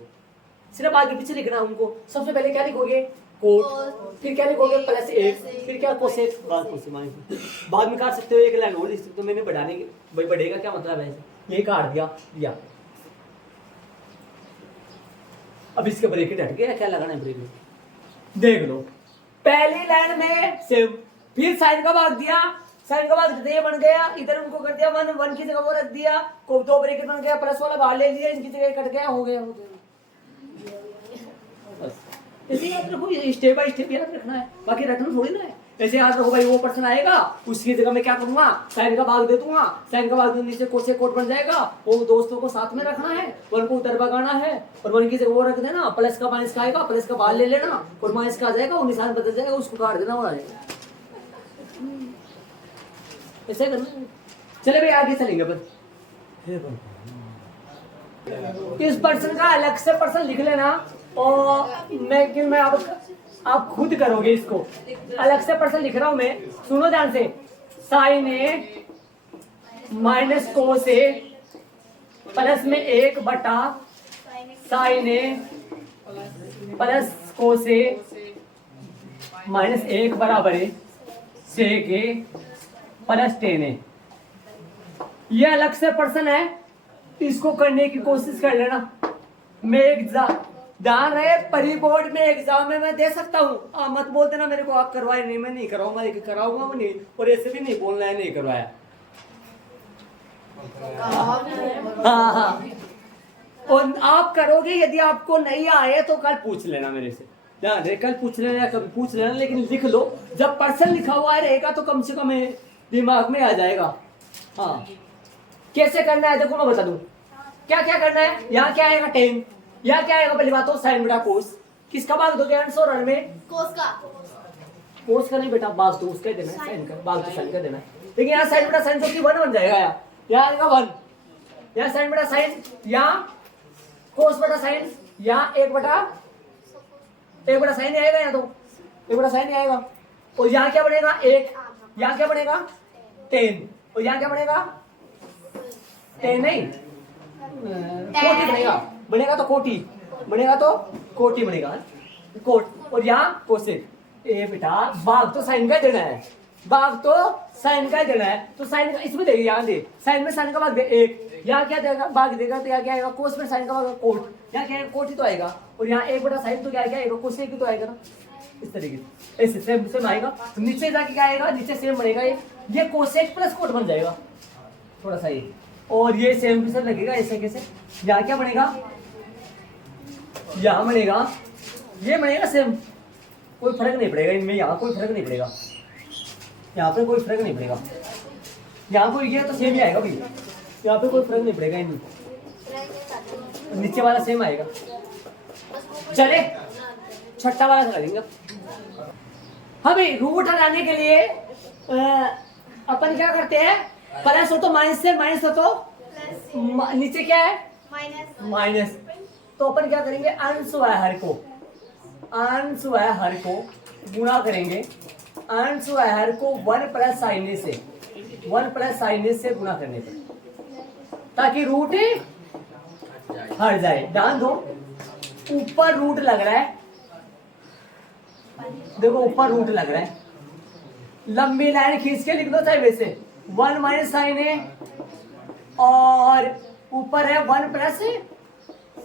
सिर्फ आगे पीछे लिखना उनको, सबसे पहले क्या लिखोगे, कोट, फिर क्या लिखोगे प्लस 1, फिर क्या कोसेक, बाद में काट सकते हो, एक लाइन और लिख सकते हो, मैंने बढ़ाने के भाई, बढ़ेगा क्या मतलब है, ये काट दिया, अब इसके ब्रैकेट हट गया, क्या लगाना है ब्रैकेट, देख लो पहली लाइन में सेम, फिर साइन का भाग दिया, साइन का भाग ये बन गया, इधर उनको कर दिया 1 की जगह वो रख दिया, को 2 ब्रैकेट बन गया, प्लस वाला बाहर ले लिया, इनकी जगह कट गया, हो गया बस, इसी याद रखो, स्टेप बाय स्टेप याद रखना है, बाकी रटना थोड़ी ना है, ऐसे याद रखो भाई, वो पर्सन आएगा उसकी जगह मैं क्या करूंगा, साइन का भाग दे दूंगा, साइन का भाग देने से कोसेक कोट बन जाएगा। वो दोस्तों को साथ में रखना है, वन को उधर भगाना है और वन की जगह वो रख देना, प्लस का माइनस का आएगा, प्लस का बाहर ले लेना और माइनस का आ जाएगा, वो निशान बदल जाएगा, उसको काट देना और आ जाएगा। ऐसे करना। चले भाई आगे चलेंगे अपन। इस पर्सन का अलग से पर्सन लिख लेना और मैं आप खुद करोगे इसको। अलग से पर्सन लिख रहा हूं मैं, सुनो ध्यान से। साइन ए माइनस कोस ए प्लस में 1 साइन ए प्लस कोस ए माइनस 1 बराबर है सेक ए प्लस टेन ए। ये अलग से पर्सन है, इसको करने की कोशिश कर लेना। मैं एग्जाम ध्यान रहे, परी बोर्ड में एग्जाम में मैं दे सकता हूँ। मत बोलते ना मेरे को आप करवाए नहीं, मैं नहीं कराऊंगा, लेकिन कराऊंगा वो नहीं। और ऐसे भी नहीं बोलना है नहीं करवाया। हाँ। और आप करोगे, यदि आपको नहीं आए तो कल पूछ लेना मेरे से। ध्यान रहे, कल पूछ लेना या कभी पूछ लेना, लेकिन लिख लो। जब पर्सन लिखा हुआ रहेगा तो कम से कम दिमाग में आ जाएगा। हाँ, कैसे करना है देखो मैं बता दूं। क्या क्या करना है, यहाँ क्या आएगा 10, यहाँ क्या आएगा पहली बात तो साइन बटा कोस। किसका भाग दोगे आंसर और में कोस का नहीं बेटा, भाग तो उसका देना है, साइन का भाग तो साइन का देना है। लेकिन यहाँ साइन बटा साइन तो 1 बन जाएगा। यहाँ आएगा 1, यहाँ साइन बटा साइन, यहाँ कोस बटा साइन, यहाँ 1 बटा साइन आएगा, यहाँ तो 1 बटा साइन आएगा। और यहाँ क्या बनेगा 1, यहाँ क्या बनेगा 10 और यहाँ क्या बनेगा 10 नहीं कोटि बनेगा तो कोटि बनेगा कोट। और यहाँ कोसेक ए बेटा, भाग तो साइन का देना है, भाग तो साइन का देना है। तो साइन का इसमें देगी, यहाँ दे साइन में साइन का भाग दे 1, यहाँ क्या देगा भाग देगा, तो यहाँ क्या आएगा कोस में साइन का भाग कोट, यहाँ क्या आएगा कोट ही तो आएगा। और यहाँ 1 बटा साइन तो क्या आएगा कोसेक ही तो आएगा ना। इस तरीके से ऐसे सेम आएगा। नीचे जाके क्या आएगा, नीचे सेम बनेगा, ये कोसेक प्लस कोट बन जाएगा थोड़ा सा ये। और ये सेम टू सेम लगेगा ऐसे कैसे। यहाँ क्या बनेगा, यहाँ बनेगा, ये बनेगा सेम, कोई फर्क नहीं पड़ेगा इनमें, यहाँ कोई फर्क नहीं पड़ेगा, यहाँ पे कोई फर्क नहीं पड़ेगा। यहाँ कोई ये तो सेम ही आएगा भाई, यहाँ पे कोई फर्क नहीं पड़ेगा इनमें, नीचे वाला सेम आएगा। चले छठा वाला लगा देंगे। हाँ भाई, रूट हटाने के लिए अपन क्या करते हैं, प्लस हो तो माइनस से, माइनस हो तो नीचे क्या है माइनस। तो अपन क्या करेंगे, अंश व हर को गुणा करेंगे। अंश व हर को 1 प्लस साइन से गुणा करने पर, ताकि रूट हट जाए। ध्यान दो, ऊपर रूट लग रहा है, देखो ऊपर रूट लग रहा है, लंबी लाइन खींच के लिख दो चाहे वैसे, 1 माइनस साइन है और ऊपर है 1 प्लस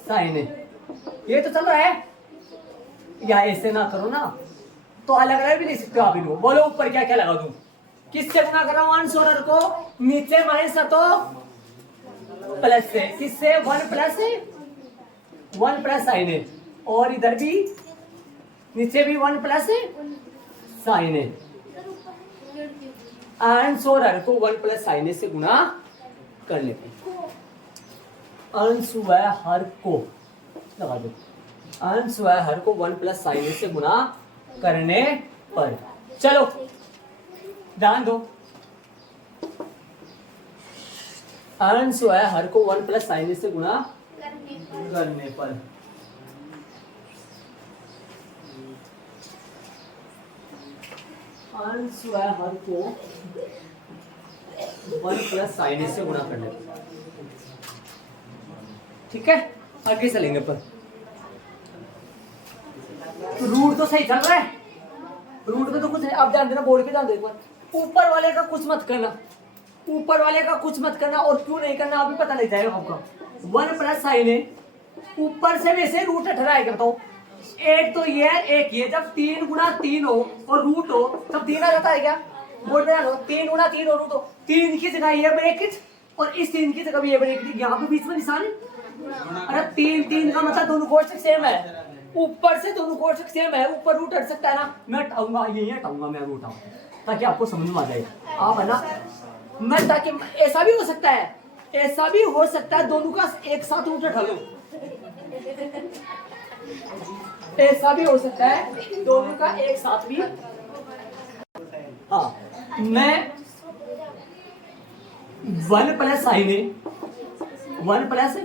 साइन है। ये तो चल रहा है, या ऐसे ना करो ना तो अलग अलग भी नहीं सकते आप इनको। बोलो ऊपर क्या क्या लगा दूं, किससे गुणा कर रहा हूं अंश और हर को, नीचे माइनस है तो प्लस से, किससे 1 प्लस साइन है, और इधर भी नीचे भी 1 प्लस साइन है। अंश और हर को 1 प्लस साइन से गुणा कर लेते हैं। अंश व हर को लगा दो, अंश व हर को 1 प्लस साइन से गुणा करने पर। चलो ध्यान दो, अंश व हर को 1 प्लस साइन से गुणा करने पर अंश व हर को 1 प्लस साइन से गुणा करने पर। ठीक है, आगे चलेंगे पर। तो रूट तो सही चल रहा है, रूट में तो कुछ नहीं। अब ध्यान देना, बोर्ड पे ध्यान दो एक बार, ऊपर वाले का कुछ मत करना, ऊपर वाले का कुछ मत करना। और क्यों नहीं करना अभी पता नहीं जाएगा आपका। 1 प्लस साइन है, ऊपर से वैसे रूट हट रहा है, बताओ एक तो ये है एक ये। जब 3 गुना 3 हो और रूट हो तब 3 आ जाता है क्या, बोर्ड में लो 3 गुना 3 और रूट हो, 3 की जगह ये ब्रैकेट और इस 3 की जगह भी ये ब्रैकेट, यहाँ पे बीच में निशान है। अरे 3 3 का मतलब दोनों कोष्टक सेम है, ऊपर से दोनों कोष्टक सेम है, ऊपर रूट हट सकता है ना, मैं हटाऊंगा, यही हटाऊंगा मैं रूट आऊँ, ताकि आपको समझ में आ जाए। आप है ना, मैं ताकि ऐसा भी हो सकता है, ऐसा भी हो सकता है दोनों का एक साथ रूट हटा लो, ऐसा भी हो सकता है दोनों का एक साथ भी। हाँ, मैं 1 प्लस साइन ए, 1 प्लस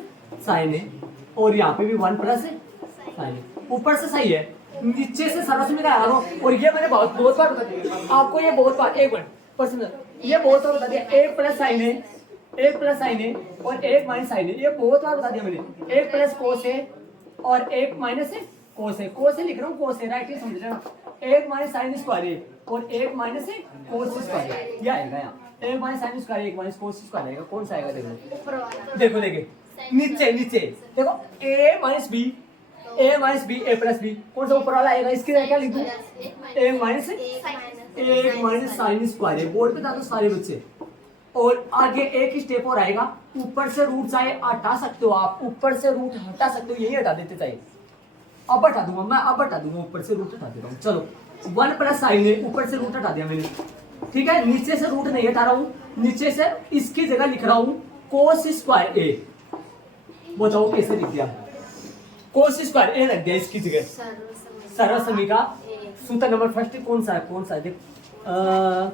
साइन ए, और यहाँ पे भी 1 प्लस साइन ए, ऊपर से सही है, नीचे से सरस्वती का आ रहा हूँ। और ये मैंने बहुत बार बता दिया आपको, ये बहुत बार, एक मिनट पर्सनल, ये बहुत बार बता दिया, 1 प्लस साइन ए, 1 प्लस साइन ए और 1 माइनस साइन ए, ये बहुत बार बता दिया मैंने। 1 प्लस कोस ए और 1 माइनस कोस ए, कोस ए लिख रहा हूँ, कोस ए राइट, ये समझ लेना। 1 माइनस साइन स्क्वायर ए और 1 माइनस कोस स्क्वायर, ये आएगा यहाँ 1 minus sine square, 1 minus cos square आएगा, कौन सा आएगा देखो, देखो देखिए नीचे नीचे देखो, a minus B, a minus B, a plus B, कौन सा ऊपर वाला आएगा, इसकी जगह क्या लिख दूं, a minus 1 minus sine square, board पे डालो सारे बच्चे। और आगे एक स्टेप और आएगा, ऊपर से रूट चाहे हटा सकते हो आप, ऊपर से रूट हटा सकते हो, यही हटा देते चाहिए, अब हटा दूंगा मैं, अब हटा दूंगा, ऊपर से रूट हटा देता हूँ। चलो 1 प्लस साइन ए, ऊपर से रूट हटा दिया मैंने, ठीक है, नीचे से रूट नहीं हटा रहा हूँ, नीचे से इसकी जगह लिख रहा हूँ कोस स्क्वायर ए, बताओ कैसे लिख दिया, कोस स्क्वायर ए रख दिया इसकी जगह, सर्वसमी का सूत्र नंबर फर्स्ट कौन सा है, कौन सा है देख,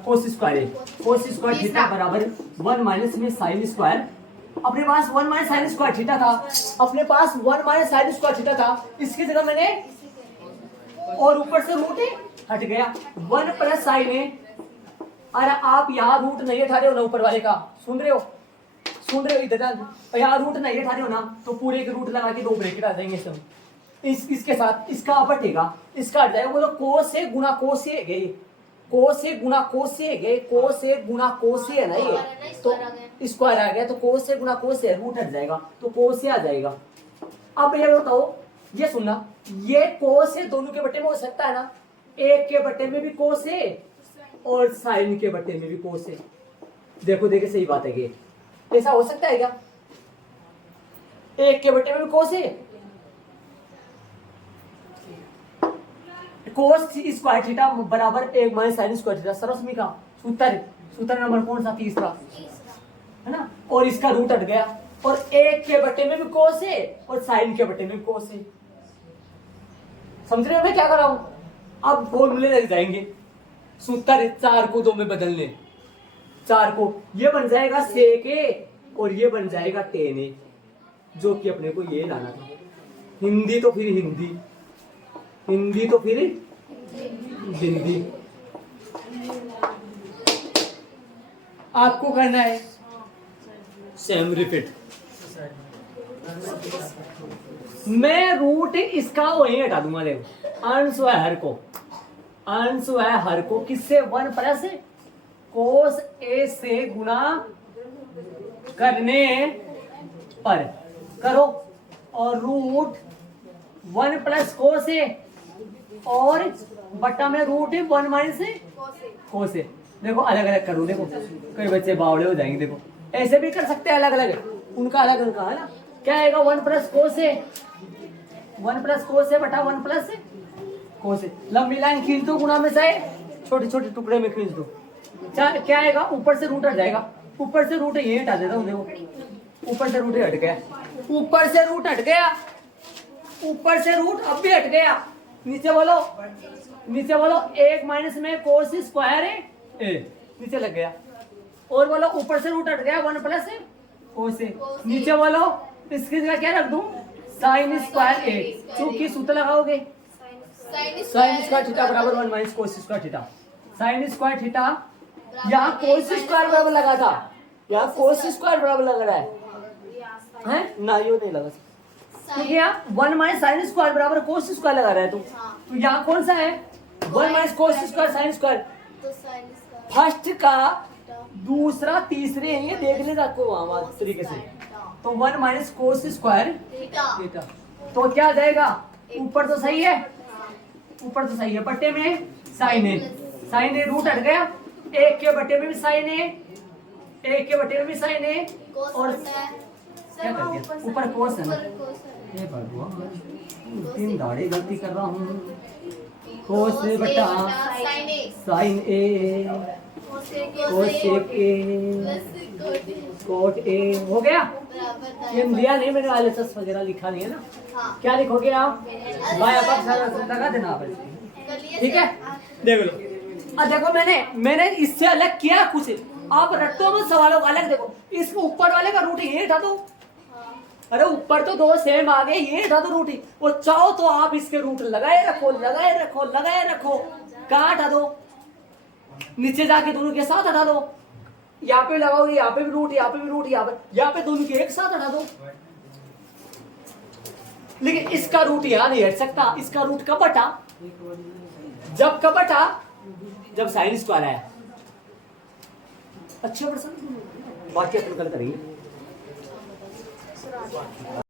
कोस स्क्वायर ए, कोस स्क्वायर थीटा बराबर 1 माइनस में साइन स्क्वायर, अपने पास 1 माइनस साइन स्क्वायर थीटा था, अपने पास 1 माइनस साइन स्क्वायर थीटा था, इसकी जगह मैंने, और ऊपर से रूट हट गया, 1 प्लस साइन ए। अरे आप यहाँ रूट नहीं हटा रहे हो ना ऊपर वाले का, सुन रहे हो, सुन रहे हो, इधर यहाँ रूट नहीं हटा रहे हो ना, तो पूरे के रूट लगा के 2 ब्रैकेट आ जाएंगे सब, इसके साथ इसका आप हटेगा, इसका हट जाएगा, बोलो कोस से गुना कोस से गए, कोस से गुना कोस से गए, कोस से गुना कोस से है ना ये, तो स्क्वायर आ गया, तो कोस से गुना कोस से रूट हट जाएगा, तो कोस से आ जाएगा। अब ये बताओ, ये सुनना, ये कोस से दोनों के बट्टे में हो सकता है ना, एक के बट्टे में भी कोस है और साइन के बट्टे में भी कोस है, देखो देखिए सही बात है, ये ऐसा हो सकता है क्या, एक के बट्टे में भी कोस है, कोस स्क्वायर थीटा बराबर 1 माइनस साइन स्क्वायर थीटा, सर्वसमी का सूत्र, सूत्र नंबर कौन सा, तीसरा है ना, और इसका रूट हट गया, और एक के बट्टे में भी कोस है और साइन के बट्टे में भी कोस है, समझ रहे हो मैं क्या कर रहा हूं, अब फॉर्मूले लग जाएंगे, सूत्र 4 को 2 में बदलने, 4 को, ये बन जाएगा सेक ए और ये बन जाएगा टेन ए, जो कि अपने को ये लाना था, हिंदी तो फिर हिंदी, हिंदी तो फिर हिंदी, आपको करना है सेम रिपीट, मैं रूट इसका वही हटा दूंगा, देखो अंश है हर को, अंश है हर को किससे, 1 प्लस कोस ए से गुना करने पर करो, और रूट 1 प्लस कोस ए और बट्टा में रूट 1 माइनस कोस ए, देखो अलग अलग करो, देखो कई बच्चे बावड़े हो जाएंगे, देखो ऐसे भी कर सकते हैं अलग अलग, उनका अलग उनका है ना, क्या आएगा 1 plus cos A, 1 plus cos A बटा 1 प्लस कोस ए, लंबी लाइन खींच दो, गुणा में से छोटे छोटे टुकड़े में खींच दो, क्या आएगा, ऊपर से रूट हट जाएगा, ऊपर से रूट ये हटा देता हूँ, देखो ऊपर से रूट हट गया, ऊपर से रूट हट गया, ऊपर से रूट अब भी हट गया, नीचे बोलो, नीचे बोलो 1 माइनस में कोस स्क्वायर ए, नीचे लग गया, और बोलो ऊपर से रूट हट गया 1 प्लस कोस ए, नीचे बोलो इसकी जगह क्या रख दूं, साइन स्क्वायर ए, क्योंकि सूत्र लगाओगे साइन स्क्वायर थीटा बराबर 1 minus cos square theta, sine square theta, यहाँ कोस स्क्वायर बराबर लगा था, यहाँ कोस स्क्वायर बराबर लग रहा है ना, यो नहीं लगा, क्योंकि यहाँ 1 माइनस साइन स्क्वायर बराबर कोस स्क्वायर लगा रहा है, तो यहाँ कौन सा है 1 minus cos square sine square, first का दूसरा तीसरे ये देख लेगा आपको वहां तरीके से, तो 1 माइनस कोस स्क्वायर थीटा, तो क्या आ जाएगा, ऊपर तो सही है, ऊपर तो सही है, बट्टे में साइन है, साइन ए रूट हट गया, एक के बट्टे में भी साइन है, एक के बट्टे में भी साइन है, और क्या कर दिया ऊपर कोस है ना, हे भगवान, तीन दाढ़ी गलती कर रहा हूँ। कोस ए बटा sine A cosec A cot A हो गया। ये दिया नहीं मैंने एलएचएस वगैरह लिखा नहीं है ना। हाँ। क्या लिखोगे आप? बाय आप लगा देना आप इसमें। ठीक है, देख लो। अब देखो मैंने इससे अलग किया कुछ, आप रट्टों में सवालों का अलग देखो। इसमें ऊपर वाले का रूट ये उठा दो। अरे ऊपर तो दो सेम आ गए, ये उठा दो रूट। और चाहो तो आप इसके रूट लगाए रखो लगाए रखो लगाए रखो। कहाँ हटा दो? नीचे जाके दोनों के साथ हटा दो। यहाँ पे लगाओगे, यहाँ पे भी रूट, यहाँ पे भी रूट, यहाँ पे दोनों के एक साथ हटा दो। लेकिन इसका रूट यहाँ नहीं हट सकता। इसका रूट कब हटा? जब कब हटा? जब साइन स्क्वायर आया। अच्छा प्रश्न, बाकी अपन कल करेंगे।